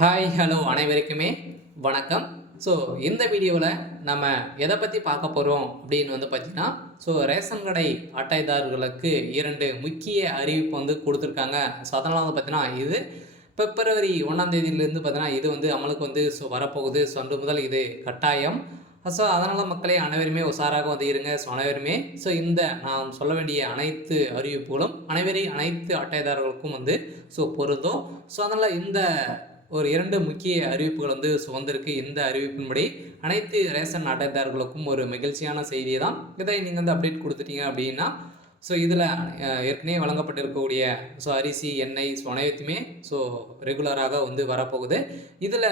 Hi hello அனைவருக்குமே வணக்கம். So இந்த வீடியோவில் நம்ம எதை பற்றி பார்க்க போகிறோம் அப்படின்னு பார்த்தீங்கன்னா, ரேஷன் கடை அட்டைதாரர்களுக்கு 2 முக்கிய அறிவிப்பு கொடுத்துருக்காங்க. ஸோ அதனால் பார்த்தீங்கன்னா, இது பிப்ரவரி 1ஆம் தேதியிலேருந்து பார்த்தீங்கன்னா, இது அமலுக்கு வரப்போகுது. ஸோ அன்று முதல் இது கட்டாயம். ஸோ அதனால் மக்களே அனைவருமே உஷாராக இருங்க. ஸோ அனைவருமே இந்த நான் சொல்ல வேண்டிய அனைத்து அறிவிப்புகளும் அனைத்து அட்டைதாரர்களுக்கும் பொருந்தும். ஸோ அதனால் இந்த ஒரு 2 முக்கிய அறிவிப்புகள் வந்திருக்கு. இந்த அறிவிப்பின்படி அனைத்து ரேஷன் அட்டைதாரர்களுக்கும் ஒரு மகிழ்ச்சியான செய்தி தான். இதை நீங்கள் அப்டேட் கொடுத்துட்டீங்க அப்படின்னா, இதில் ஏற்கனவே வழங்கப்பட்டிருக்கக்கூடிய அரிசி, எண்ணெய் அனைத்துமே ரெகுலராக வரப்போகுது. இதில்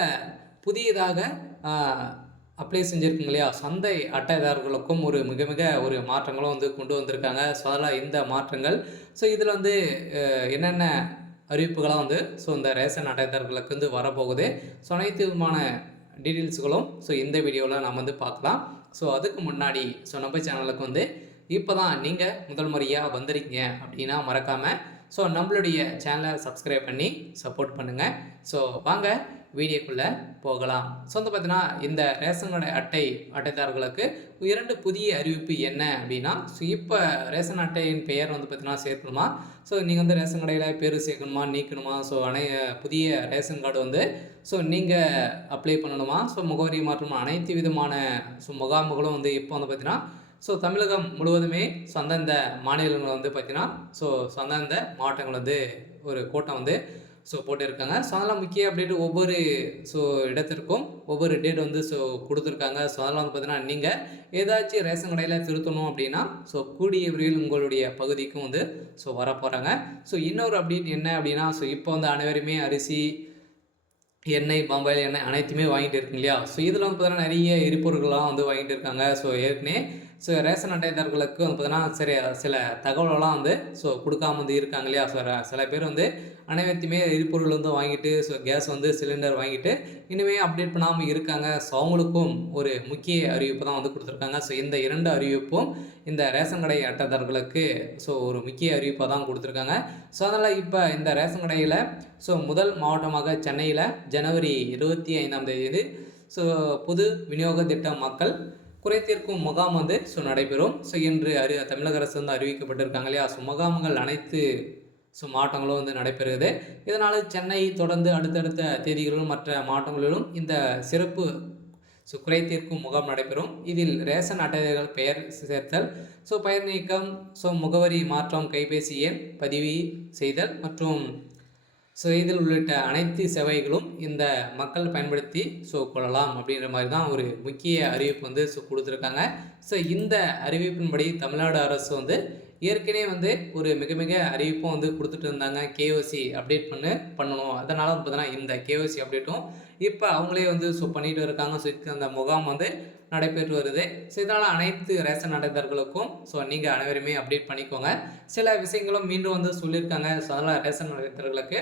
புதியதாக அப்ளை செஞ்சுருக்குங்க இல்லையா, சந்தை அட்டைதாரர்களுக்கும் ஒரு மிக மிக ஒரு மாற்றங்களும் கொண்டு வந்திருக்காங்க. அதனால் இந்த மாற்றங்கள் இதில் என்னென்ன அறிவிப்புகளாக இந்த ரேஷன் அட்டைதாரர்களுக்கு வரப்போகுது. அனைத்து விதமான டீட்டெயில்ஸுகளும் இந்த வீடியோவில் நாம் பார்க்கலாம். அதுக்கு முன்னாடி நம்ம சேனலுக்கு இப்போ தான் நீங்கள் முதல் முறையாக வந்திருக்கீங்க அப்படின்னா மறக்காமல் நம்மளுடைய சேனலை சப்ஸ்கிரைப் பண்ணி சப்போர்ட் பண்ணுங்கள். வாங்க வீடியோக்குள்ளே போகலாம். பார்த்தீங்கன்னா, இந்த ரேஷன் கடை அட்டைதாரர்களுக்கு 2 புதிய அறிவிப்பு என்ன அப்படின்னா, இப்போ ரேஷன் அட்டையின் பெயர் பார்த்தீங்கன்னா சேர்க்கணுமா, நீங்கள் ரேஷன் கடையில் பேர் சேர்க்கணுமா நீக்கணுமா, புதிய ரேஷன் கார்டு நீங்கள் அப்ளை பண்ணணுமா, முகவரி மாற்றமா, அனைத்து விதமான முகாம்களும் இப்போ பார்த்தீங்கன்னா தமிழகம் முழுவதுமே அந்தந்த மாநிலங்கள் பார்த்தீங்கன்னா அந்தந்த மாவட்டங்கள் ஒரு கூட்டம் போட்டிருக்காங்க. அதெல்லாம் முக்கிய அப்டேட் ஒவ்வொரு இடத்திற்கும் ஒவ்வொரு டேட் கொடுத்துருக்காங்க. அதெல்லாம் பார்த்தீங்கன்னா, நீங்கள் ஏதாச்சும் ரேஷன் கடையில் திருத்தணும் அப்படின்னா கூடிய விரைவில் உங்களுடைய பகுதிக்கும் வரப்போகிறாங்க. இன்னொரு அப்டேட் என்ன அப்படின்னா, இப்போ அனைவருமே அரிசி, எண்ணெய், பாம்பாயில் எண்ணெய் அனைத்துமே வாங்கிட்டு இருக்குங்க இல்லையா. இதில் பார்த்தீங்கன்னா நிறைய எரிபொருள்கள்லாம் வாங்கிட்டு இருக்காங்க. ஏற்கனவே ரேஷன் அட்டைதாரர்களுக்கு பார்த்தீங்கன்னா சில தகவலெல்லாம் கொடுக்காம இருக்காங்க இல்லையா. சில பேர் அனைவருமே எரிபொருள் வாங்கிட்டு கேஸ் சிலிண்டர் வாங்கிட்டு இனிமேல் அப்டேட் பண்ணாமல் இருக்காங்க. அவங்களுக்கும் ஒரு முக்கிய அறிவிப்பு தான் கொடுத்துருக்காங்க. இந்த 2 அறிவிப்பும் இந்த ரேஷன் கடை அட்டைதாரர்களுக்கு ஒரு முக்கிய அறிவிப்பாக தான் கொடுத்துருக்காங்க. அதனால் இப்போ இந்த ரேஷன் கடையில் முதல் மாவட்டமாக சென்னையில் ஜனவரி 25ஆம் தேதி பொது விநியோக திட்ட மக்கள் குறைதீர்க்கும் முகாம் நடைபெறும். இன்று தமிழக அரசு அறிவிக்கப்பட்டிருக்காங்க இல்லையா. முகாம்கள் அனைத்து மாவட்டங்களும் நடைபெறுகிறது. இதனால் சென்னை தொடர்ந்து அடுத்தடுத்த தேதிகளிலும் மற்ற மாவட்டங்களிலும் இந்த சிறப்பு குறைதீர்க்கும் முகாம் நடைபெறும். இதில் ரேஷன் அட்டைதாரர்கள் பெயர் சேர்த்தல், பெயர் நீக்கம், முகவரி மாற்றம், கைபேசி எண் பதிவு செய்தல் மற்றும் இதில் உள்ளிட்ட அனைத்து சேவைகளும் இந்த மக்கள் பயன்படுத்தி கொள்ளலாம் அப்படின்ற மாதிரி தான் ஒரு முக்கிய அறிவிப்பு கொடுத்துருக்காங்க. இந்த அறிவிப்பின்படி தமிழ்நாடு அரசு ஏற்கனவே ஒரு மிக மிக அறிவிப்பும் கொடுத்துட்டு இருந்தாங்க. கேஓசி அப்டேட் பண்ணணும். அதனால் பார்த்தீங்கன்னா இந்த கேஓசி அப்டேட்டும் இப்போ அவங்களே பண்ணிட்டு இருக்காங்க. அந்த முகாம் நடைபெற்று வருது. இதனால் அனைத்து ரேஷன் அட்டைதாரர்களுக்கும் நீங்கள் அனைவருமே அப்டேட் பண்ணிக்கோங்க. சில விஷயங்களும் மீண்டும் சொல்லியிருக்காங்க. அதனால் ரேஷன் அட்டைதாரர்களுக்கு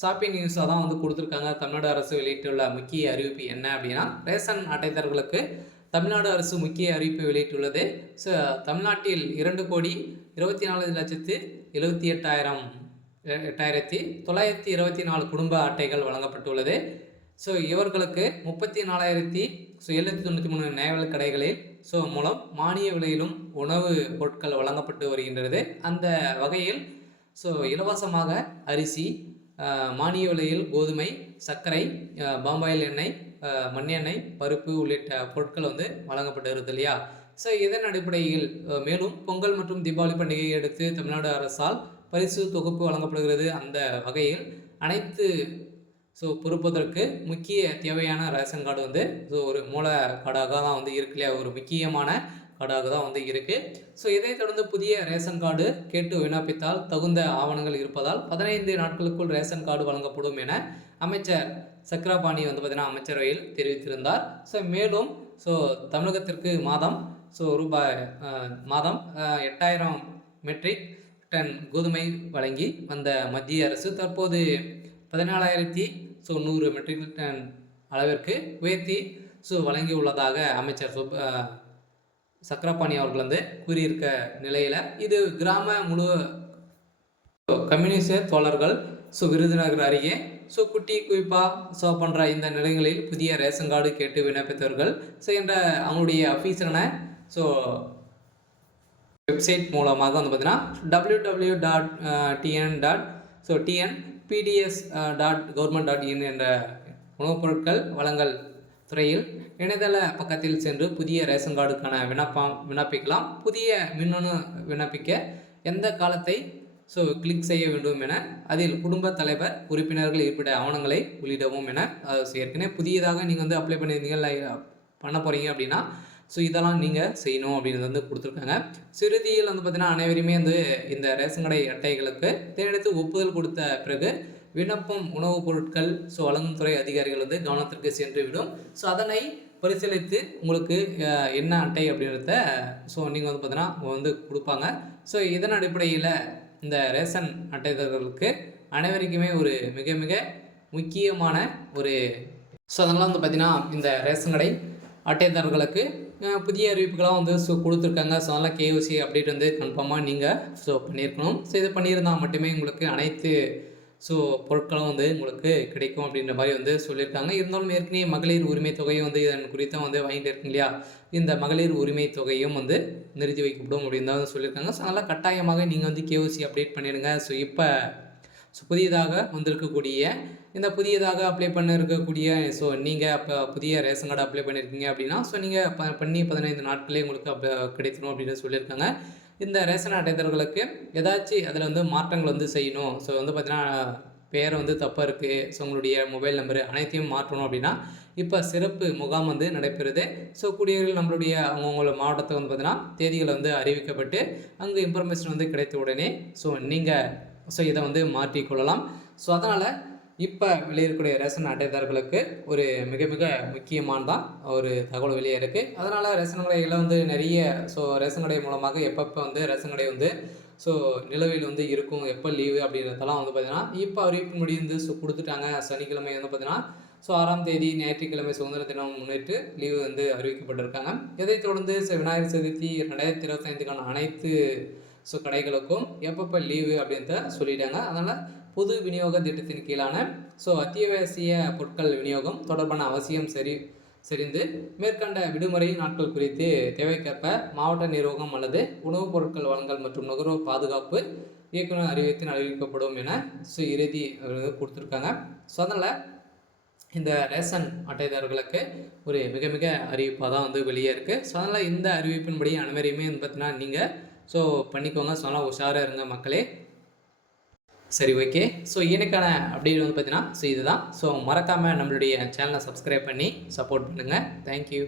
ஷாப்பிங் நியூஸாக தான் கொடுத்துருக்காங்க. தமிழ்நாடு அரசு வெளியிட்டுள்ள முக்கிய அறிவிப்பு என்ன அப்படின்னா, ரேஷன் அட்டைதாரர்களுக்கு தமிழ்நாடு அரசு முக்கிய அறிவிப்பு வெளியிட்டுள்ளது. தமிழ்நாட்டில் 2,24,78,924 குடும்ப அட்டைகள் வழங்கப்பட்டுள்ளது. இவர்களுக்கு 34,793 நியாயவிலைக் கடைகளில் மூலம் மானிய விலையிலும் உணவு பொருட்கள் வழங்கப்பட்டு வருகின்றது. அந்த வகையில் இலவசமாக அரிசி, மானிய விலையில் கோதுமை, சர்க்கரை, பாமாயில் எண்ணெய், மண்ணெண்ணெய், பருப்பு உள்ளிட்ட பொருட்கள் வழங்கப்பட்டு வருது இல்லையா. இதன் அடிப்படையில் மேலும் பொங்கல் மற்றும் தீபாவளி பண்டிகையை அடுத்து தமிழ்நாடு அரசால் பரிசு தொகுப்பு வழங்கப்படுகிறது. அந்த வகையில் அனைத்து பொறுப்பதற்கு முக்கிய தேவையான ரேஷன் கார்டு ஒரு மூல கார்டாக தான் இருக்கு இல்லையா. ஒரு முக்கியமான கார்டாக தான் இருக்குது. இதை தொடர்ந்து புதிய ரேஷன் கார்டு கேட்டு விண்ணப்பித்தால் தகுந்த ஆவணங்கள் இருப்பதால் 15 நாட்களுக்குள் ரேஷன் கார்டு வழங்கப்படும் என அமைச்சர் சக்கரபாணி பார்த்தீங்கன்னா அமைச்சரவையில் தெரிவித்திருந்தார். மேலும் தமிழகத்திற்கு மாதம் மாதம் 8,000 மெட்ரிக் டன் கோதுமை வழங்கி வந்த மத்திய அரசு தற்போது 14,100 மெட்ரிக் டன் அளவிற்கு உயர்த்தி வழங்கியுள்ளதாக அமைச்சர் சக்கரபாணி அவர்கள் கூறியிருக்க நிலையில் இது கிராம முழு கம்யூனிஸ்ட் தோழர்கள் விருதுநகர் அருகே ஸோ குட்டி குயிப்பாக பண்ணுற இந்த நிலையங்களில் புதிய ரேஷன் கார்டு கேட்டு விண்ணப்பித்தவர்கள் ஸோ என்ற அவங்களுடைய அஃபீஷியலான ஸோ வெப்சைட் மூலமாக வந்து பார்த்தீங்கன்னா www.tn.pds.government.in என்ற உணவுப் பொருட்கள் வழங்கல் துறையில் இணையதள பக்கத்தில் சென்று புதிய ரேஷன் கார்டுக்கான விண்ணப்பிக்கலாம். புதிய மின்னணு விண்ணப்பிக்க எந்த காலத்தை கிளிக் செய்ய வேண்டும் என அதில் குடும்ப தலைவர் உறுப்பினர்கள் இருப்பிட ஆவணங்களை உள்ளிடவும் என ஏற்கனவே புதியதாக நீங்கள் வந்து அப்ளை பண்ணியிருந்தீங்க பண்ண போகிறீங்க அப்படின்னா இதெல்லாம் நீங்கள் செய்யணும் அப்படின்னு வந்து கொடுத்துருக்காங்க. இறுதியில் வந்து பார்த்தீங்கன்னா அனைவருமே வந்து இந்த ரேஷன் கடை அட்டைகளுக்கு தேர்ந்தெடுத்து ஒப்புதல் கொடுத்த பிறகு விண்ணப்பம் உணவுப் பொருட்கள் வழங்கும் துறை அதிகாரிகள் வந்து கவனத்திற்கு சென்று விடும். அதனை பரிசீலித்து உங்களுக்கு என்ன அட்டை அப்படின்றத நீங்கள் வந்து பார்த்தீங்கன்னா வந்து கொடுப்பாங்க. இதன் அடிப்படையில் இந்த ரேஷன் அட்டைதாரர்களுக்கு அனைவருக்குமே ஒரு மிக மிக முக்கியமான ஒரு அதனால் வந்து பார்த்திங்கன்னா இந்த ரேஷன் கடை அட்டைதாரர்களுக்கு புதிய அறிவிப்புகளாக வந்து கொடுத்துருக்காங்க. அதனால் கேஒசி அப்டேட் வந்து கன்ஃபார்மாக நீங்கள் பண்ணியிருக்கணும். இது பண்ணியிருந்தால் மட்டுமே உங்களுக்கு அனைத்து பொருட்களும் வந்து உங்களுக்கு கிடைக்கும் அப்படின்ற மாதிரி வந்து சொல்லியிருக்காங்க. இருந்தாலும் ஏற்கனவே மகளிர் உரிமை தொகையும் வந்து இதன் குறித்தும் வந்து வாங்கிட்டு இருக்குங்க இல்லையா, இந்த மகளிர் உரிமை தொகையும் வந்து நிறுத்தி வைக்கப்படும் அப்படின்னு தான் சொல்லியிருக்காங்க. அதனால் கட்டாயமாக நீங்கள் வந்து கேஒசி அப்டேட் பண்ணிடுங்க. இப்போ புதியதாக வந்திருக்கக்கூடிய இந்த புதியதாக அப்ளை பண்ண இருக்கக்கூடிய நீங்கள் இப்போ புதிய ரேஷன் கார்டு அப்ளை பண்ணியிருக்கீங்க அப்படின்னா நீங்கள் பண்ணி 15 நாட்களே உங்களுக்கு கிடைக்கணும் அப்படின்னு சொல்லியிருக்காங்க. இந்த ரேஷன் அட்டைதாரர்களுக்கு ஏதாச்சும் அதில் வந்து மாற்றங்கள் வந்து செய்யணும். வந்து பார்த்தீங்கன்னா பேர் வந்து தப்பாக இருக்குது, உங்களுடைய மொபைல் நம்பரு அனைத்தையும் மாற்றணும் அப்படின்னா இப்போ சிறப்பு முகாம் வந்து நடைபெறுது. கூடியவர்கள் நம்மளுடைய அவங்கவுங்கள மாவட்டத்தை வந்து பார்த்தீங்கன்னா தேதிகளை வந்து அறிவிக்கப்பட்டு அங்கே இன்ஃபர்மேஷன் வந்து கிடைத்த உடனே நீங்கள் இதை வந்து மாற்றிக்கொள்ளலாம். அதனால் இப்போ வெளியேறக்கூடிய ரேஷன் அட்டைதாரர்களுக்கு ஒரு மிக மிக முக்கியமானதான் ஒரு தகவல் வெளியே இருக்குது. அதனால் ரேஷன் கடையில் வந்து நிறைய ரேஷன் கடை மூலமாக எப்பப்போ வந்து ரேஷன் கடை வந்து நிலவில் வந்து இருக்கும், எப்போ லீவு அப்படின்றதெல்லாம் வந்து பார்த்திங்கன்னா இப்போ அறிவிப்பு முடிந்து கொடுத்துட்டாங்க. சனிக்கிழமை வந்து பார்த்திங்கன்னா 6ஆம் தேதி ஞாயிற்றுக்கிழமை சுதந்திர தினம் முன்னிட்டு லீவு வந்து அறிவிக்கப்பட்டிருக்காங்க. இதைத் தொடர்ந்து விநாயகர் சதுர்த்தி 2025க்கான அனைத்து கடைகளுக்கும் எப்பப்போ லீவு அப்படின்றத சொல்லிட்டாங்க. அதனால் பொது விநியோக திட்டத்தின் கீழான அத்தியாவசிய பொருட்கள் விநியோகம் தொடர்பான அவசியம் சரிந்து மேற்கண்ட விடுமுறை நாட்கள் குறித்து தேவைக்கேற்ப மாவட்ட நிர்வாகம் அல்லது உணவுப் பொருட்கள் வழங்கல் மற்றும் நுகர்வோர் பாதுகாப்பு இயக்குநர் அறிவிக்கப்படும் என இறுதி கொடுத்துருக்காங்க. அதனால் இந்த ரேஷன் அட்டைதாரர்களுக்கு ஒரு மிக மிக அறிவிப்பாக தான் வந்து வெளியே இருக்குது. அதனால் இந்த அறிவிப்பின்படி அனைவரையுமே வந்து பார்த்தீங்கன்னா நீங்கள் பண்ணிக்கோங்க. அதனால் உஷாராக இருங்க மக்களே. சரி, ஓகே. எனக்கான அப்டேட் வந்து பார்த்தீங்கன்னா இதுதான். மறக்காமல் நம்மளுடைய சேனலை சப்ஸ்கிரைப் பண்ணி சப்போர்ட் பண்ணுங்கள். தேங்க்யூ.